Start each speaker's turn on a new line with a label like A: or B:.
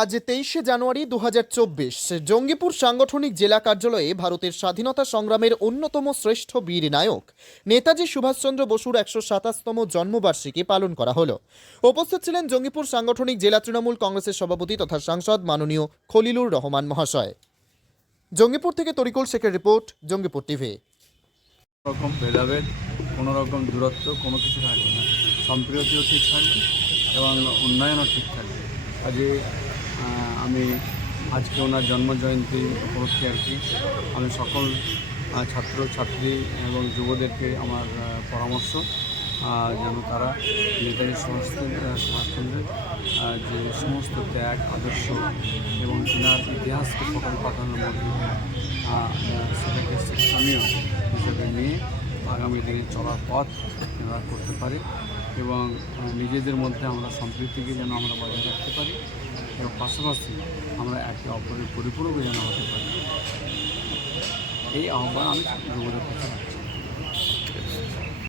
A: আজ তেইশে জানুয়ারি দু জঙ্গিপুর সাংগঠনিক জেলা কার্যালয়ে ভারতের স্বাধীনতা সংগ্রামের অন্যতম শ্রেষ্ঠ বীর নায়ক নেতাজি সুভাষচন্দ্র বসুর একশো সাতাশতম জন্মবার্ষিকী পালন করা হলো। উপস্থিত ছিলেন জঙ্গিপুর সাংগঠনিক জেলা তৃণমূল কংগ্রেসের সভাপতি তথা সাংসদ মাননীয় খলিলুর রহমান মহাশয়। জঙ্গিপুর থেকে তরিকুল শেখের রিপোর্ট জঙ্গিপুর টিভি।
B: রকম ভেদাভেদ কোনো রকম দূরত্ব কোনো কিছু থাকবে না। সম্প্রীতিও ঠিক থাকবে এবং উন্নয়নও ঠিক থাকবে। আহ, আমি আজকে ওনার জন্মজয়ন্তী উপলক্ষে আর কি। আমি সকল ছাত্র, ছাত্রী এবং যুবদেরকে আমার পরামর্শ যেন তারা নেতাজি সুভাষচন্দ্র সুভাষচন্দ্রের যে সমস্ত ত্যাগ, আদর্শ এবং তিনার ইতিহাসকে সকল পাঠানোর মধ্যে সেটাকে শিক্ষণীয় হিসেবে নিয়ে আগামী দিনে চলার পথ করতে পারে। এবং নিজেদের মধ্যে আমরা সম্প্রীতিকে যেন আমরা বজায় রাখতে পারি এবং পাশাপাশি আমরা একে অপরের পরিপূরক যেন হতে পারি। এই আহ্বান আমি যুবদের কাছে